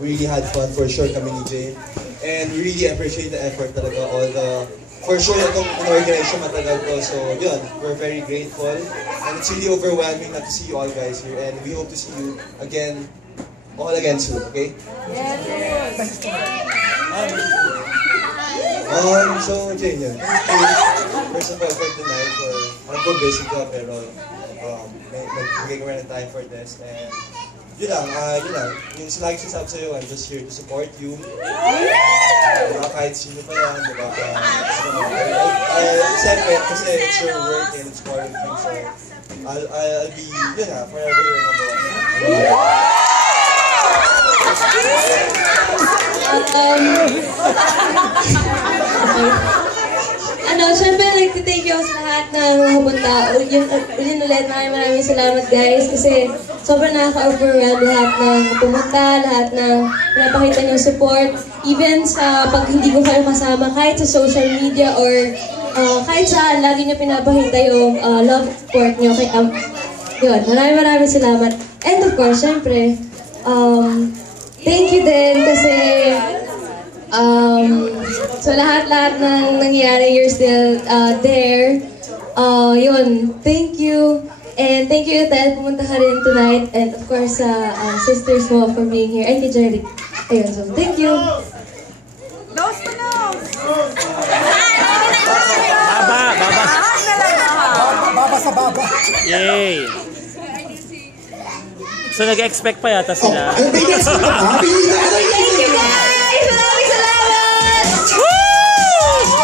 We really had fun for sure kami ni Jane. And we really appreciate the effort talaga, all the, for sure itong in-organization matagal to. So yun, we're very grateful. And it's really overwhelming not to see you all guys here. And we hope to see you again, all again soon, okay? Yes. So Jane, yun. First of all, for tonight, alam ko busy ka, pero nagbigay ka ng time for this. And yun lang, yung lagi sinasabi sa'yo, I'm just here to support you. Kahit sino pa yan, diba? Siyempre, kasi it's your work and it's part of you, so I'll be, yun na, forever your number one. Siyempre, like to thank you sa lahat ng pumunta. Ulit, maraming salamat guys kasi sobrang nakaka-overwhelm lahat ng pumunta, lahat ng pinapakita niyong support. Even sa pag hindi ko kayo kasama, kahit sa social media or kahit saan, lagi niyo pinapakita yung love support niyo. Kaya, yun, maraming salamat. And of course, siyempre, thank you din kasi so lahat ng nangyari, you're still there. Yun, thank you. And thank you dahil pumunta ka rin tonight. And of course, sisters mo for being here. And kay Jerry. Ayun, so thank you. Nose to nose! Baba sa baba. Yay! So nag-expect pa yata sila. Ano ba yung